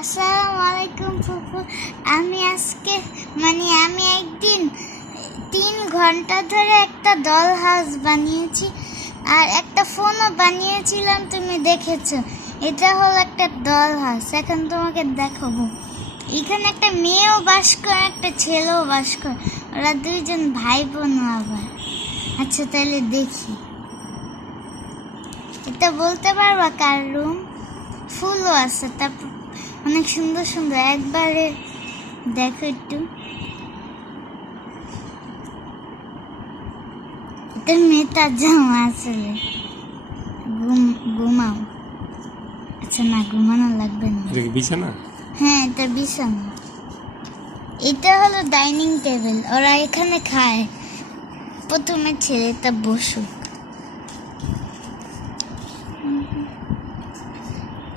আসসালামু আলাইকুম ফুফু। আমি আজকে আমি একদিন 3 ঘন্টা ধরে একটা ডল হাউস বানিয়েছি আর একটা ফোনও বানিয়েছিলাম, তুমি দেখেছো। এটা হলো একটা ডল হাউস। এখন তোমাকে দেখাবো। এখানে একটা মেয়েও বাস করে, একটা ছেলেও বাস করে। ওরা দুইজন ভাই বোন আবার। আচ্ছা তাহলে দেখি, এটা বলতে পারবা কার রুম? ফুলও আছে, তারপর অনেক সুন্দর সুন্দর। একবারে দেখো একটু, এটা মেয়েটার জামা। আসলে ঘুমাও। আচ্ছা না, ঘুমানো লাগবে না। বিছানা? হ্যাঁ, এটা বিছানা। এটা হলো ডাইনিং টেবিল, ওরা এখানে খায়। প্রথমে ছেলেটা বসুক।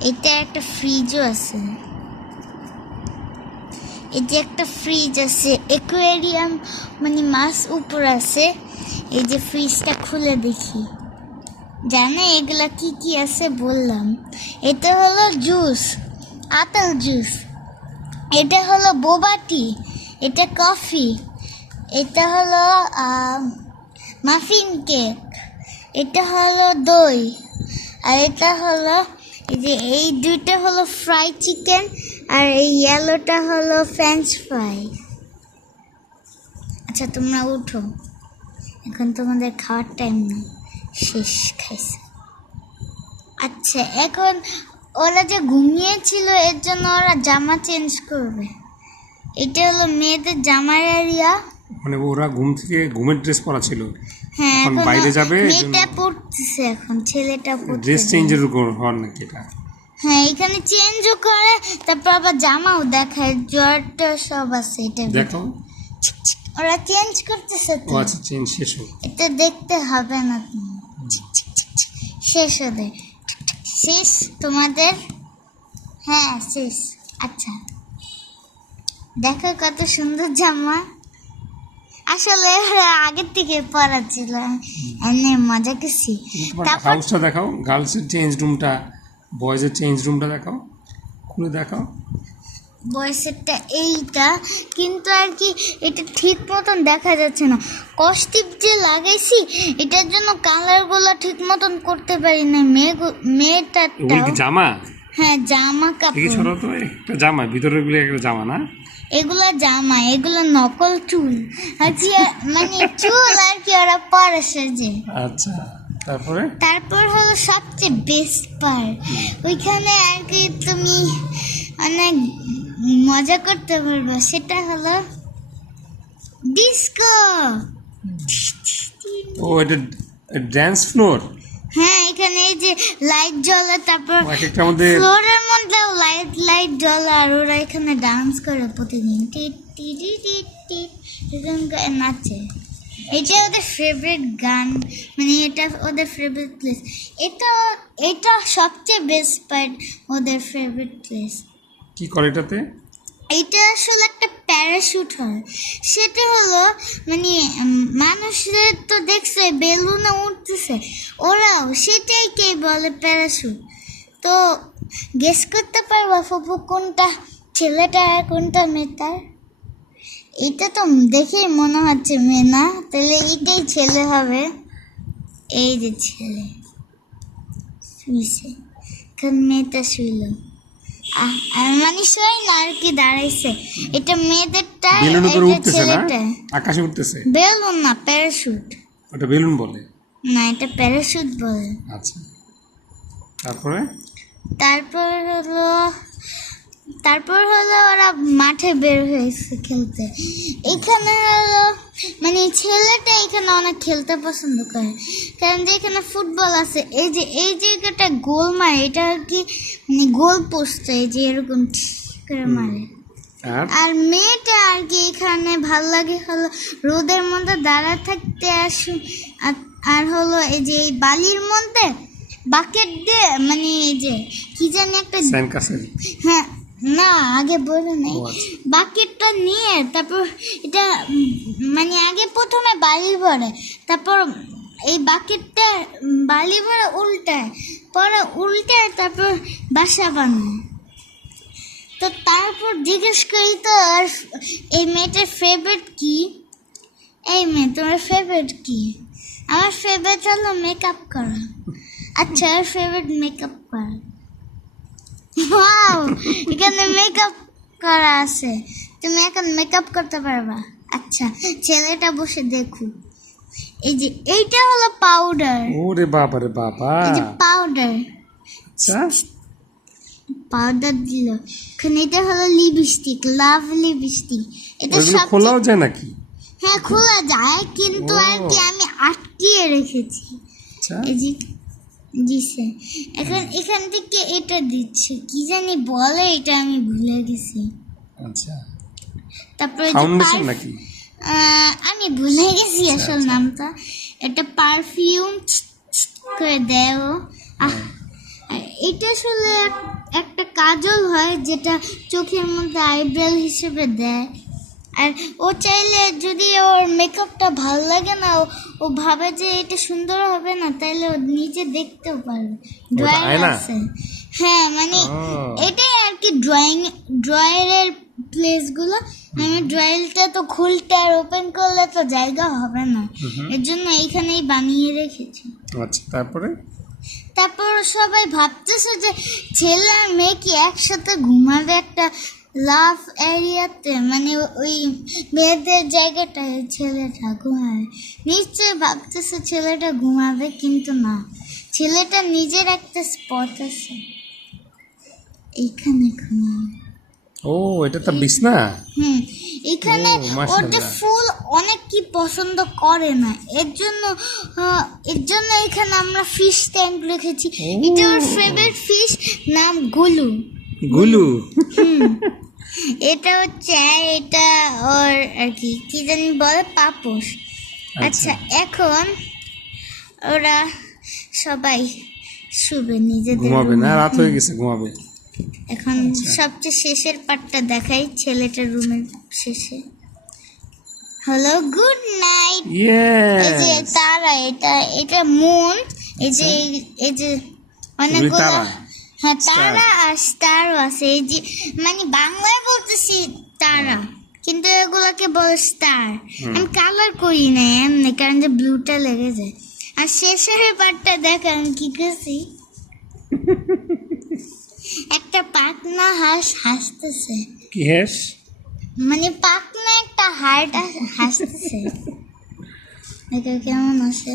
এটা একটা ফ্রিজও আছে। এই যে একটা ফ্রিজ আছে, অ্যাকোয়ারিয়াম মাছ উপর আছে। এই যে ফ্রিজটা খুলে দেখি, জানে এগুলা কি কি আছে বললাম। এটা হলো জুস, আপেল জুস। এটা হলো বোবা টি। এটা কফি। এটা হলো মাফিন কেক। এটা হলো দই। আর এটা হলো এই দুইটা হলো ফ্রাই চিকেন, আর এই ইয়েলোটা হলো ফ্রেঞ্চ ফ্রাই। আচ্ছা তোমরা উঠো, এখন তোমাদের খাওয়ার টাইম না, শেষ খাইছে। আচ্ছা এখন ওরা যে ঘুমিয়েছিল এর জন্য ওরা জামা চেঞ্জ করবে। এটা হলো মেয়েদের জামার এরিয়া। ওরা ঘুম থেকে ঘুমের ড্রেস পরা ছিল। হ্যাঁ, এখন বাইরে যাবে, মেয়েটা পড়তেছে, এখন ছেলেটা পড়তেছে। ড্রেস চেঞ্জের হওয়ার নাকি এটা? হ্যাঁ, এখানে চেঞ্জও করে, তারপর আবার জামাও দেখায়। জ্বরটা সব আছে। এটা দেখো, ওরা চেঞ্জ করতেছে তো। আচ্ছা চেঞ্জ শেষ হোক। এটা দেখতে হবে না, শেষ হবে। শেষ তোমাদের? হ্যাঁ শেষ। আচ্ছা দেখো কত সুন্দর জামা। আসলে আগের থেকে পরা ছিল, এমনি মজা করছি। হাউসটা দেখাও, গার্লসের চেঞ্জ রুমটা, বয়েজের চেঞ্জ রুমটা দেখাও, খুলে দেখাও। বয়সেরটা এইটা, কিন্তু আর কি এটা ঠিক মতন দেখা যাচ্ছে না। কস্টিপ যে লাগাইছি এটার জন্য কালারগুলো ঠিক মতন করতে পারি না। মেয়েটার জামা, হ্যাঁ জামা কাপড়। ছড়া তো একটা জামা, ভিতরে গুলো একটা জামা না, এগুলা জামা, এগুলো নকল চুল আর কি, চুল আর কি ওরা পরে সেজে। আচ্ছা তারপর হলো সবচেয়ে বেস্ট পার্ট, ওইখানে আর কি তুমি অনেক মজা করতে পারবে। সেটা হলো ডিস্কো। ও এটা ড্যান্স ফ্লোর। হ্যাঁ, এখানে এই যে লাইট জ্বলে, তারপর ফ্লোরের মধ্যেও লাইট জ্বলে, আর ওরা এখানে ডান্স করে প্রতিদিন। টিট টিট টিট টিট এরকম করে নাচে। এটা ওদের ফেভারিট গান, এটা ওদের ফেভারিট প্লেস। এটা সবচেয়ে বেস্ট পার্ট, ওদের ফেভারিট প্লেস। কি করে এটাতে? এটা আসলে একটা প্যারাশুট হয়। সেটা হলো মানুষদের তো দেখছে বেলুনে উঠতেছে, ওরাও সেটাই কে বলে প্যারাশুট। তো গেস করতে পারবা ফুপু কোনটা ছেলেটা আর কোনটা মেয়েটার? এটা তো দেখেই মনে হচ্ছে মেয়ে না, তাহলে এইটাই ছেলে হবে। এই যে ছেলে শুইছে, এখন মেয়েটা শুইল। শোয় না আর কি, দাঁড়াইছে। এটা মেয়েদেরটা, ছেলেটা আকাশে উঠতেছে। বেলুন না, প্যারাশুট। ওটা বেলুন বলে না, এটা প্যারাশুট বলে। আচ্ছা তারপর হলো ওরা মাঠে বের হয়েছে খেলতে। এখানে হলো ছেলেটা এখানে অনেক খেলতে পছন্দ করে, কারণ যে এখানে ফুটবল আছে। এই জায়গাটা গোল মারে, এটা আর কি গোল পোস্ট, এই যে এরকম করে মারে। আর মেয়েটা আর কি এখানে ভাল লাগে হলো রোদের মধ্যে দাঁড়া থাকতে। আর হলো এই যে এই বালির মধ্যে বাকেট দিয়ে এই যে কি জানি একটা, হ্যাঁ না আগে বলে নাই, বাকেটটা নিয়ে তারপর এটা আগে প্রথমে বালি ভরে, তারপর এই বাকেটটা বালি ভরে উল্টায়, তারপর বাসা বানায়। তারপর জিজ্ঞেস করি তো আর এই মেয়েটার ফেভারিট কি। এই মেয়ে তোমার ফেভারিট কি? আমার ফেভারিট হলো মেকআপ করা। আচ্ছা আর ফেভারিট মেকআপ করা। ওয়াও, এখানে মেকআপ করা আছে, তুমি এখন মেকআপ করতে পারবা। আচ্ছা ছেলেটা বসে দেখুক। এই যে এইটা হলো পাউডার। ওরে বাবা রে বাবা, এই যে পাউডার, আচ্ছা পাউডার দিল। এখন এটা হলো লিপস্টিক, লাভ লিপস্টিক। এটা ওগুলো সব খোলাও যায় নাকি? হ্যাঁ খোলা যায়, কিন্তু ও। আর কি আমি আটকিয়ে রেখেছি। আচ্ছা এই যে দিছে। এখন এখান থেকে এটা দিচ্ছে, কি জানি বলে এটা আমি ভুলে গেছি। আচ্ছা, তারপরে যে ফাউন্ডেশন নাকি? আমি ভুলে গেছি আসল আচ্ছা। নামটা। এটা পারফিউম করে দেয় ও। আর এটা আসলে একটা কাজল হয় যেটা চোখের মধ্যে আইব্রো হিসেবে দেয়। আর ও চাইলে যদি ওর মেকআপটা ভাল লাগে না, ও ভাবে যে এটা সুন্দর হবে না, তাইলে ও নিজে দেখতেও পারবে। ড্রয়ার আয়না? আছে, হ্যাঁ মানে ও। এটাই আর কি ড্রয়ারের প্লেসগুলো। আমি ড্রয়ারটা তো খুলতে আর ওপেন করলে তো জায়গা হবে না, এর জন্য এইখানেই বানিয়ে রেখেছি। আচ্ছা তারপরে তারপর সবাই ভাবতেছে যে ছেলে আর মেয়ে কি একসাথে ঘুমাবে একটা লাভ এরিয়াতে, মানে ওই মেয়েদের জায়গাটায় ছেলেটা ঘুমাবে। নিশ্চয়ই ভাবতেছে ছেলেটা ঘুমাবে, কিন্তু না, ছেলেটা নিজের একটা স্পট আছে, এইখানে ঘুমাবে। ও এটা তো বিছনা। এখানে ও, মাশাআল্লাহ। ওটা ফুল অনেক কি পছন্দ করে না, এর জন্য এখানে আমরা ফিশ ট্যাঙ্ক রেখেছি। ও। এটা ওর ফেভারিট ফিশ, নাম গুলু। গুলু এটা হচ্ছে, এটা ওর আর কি কি জানি বলে, পাপোশ। আচ্ছা এখন ওরা সবাই শুবে নিজেদের ঘুমাবে না, রুমে। রাত হয়ে গেছে, ঘুমাবে। এখন সবচেয়ে শেষের পার্টটা দেখাই, ছেলেটার রুমের শেষে হলো গুড নাইট। এই যে ইয়েস, তারা, এটা মুন। এই যে অনেকগুলো, তারা? হ্যাঁ Star? তারা আর স্টারও আছে। এই যে মানে বাংলায় বলতেছি তারা, কিন্তু এগুলোকে বলে স্টার। আমি কালার করি না এমনি, কারণ যে ব্লুটা লেগে যায়। আর শেষের পার্টটা দেখ আমি কি করছি, একটা পাখনা হাঁস হাসতেছে, কি হেস? মানে পাখনা একটা হার্ট হাসতেছে। এটা কেমন আছে?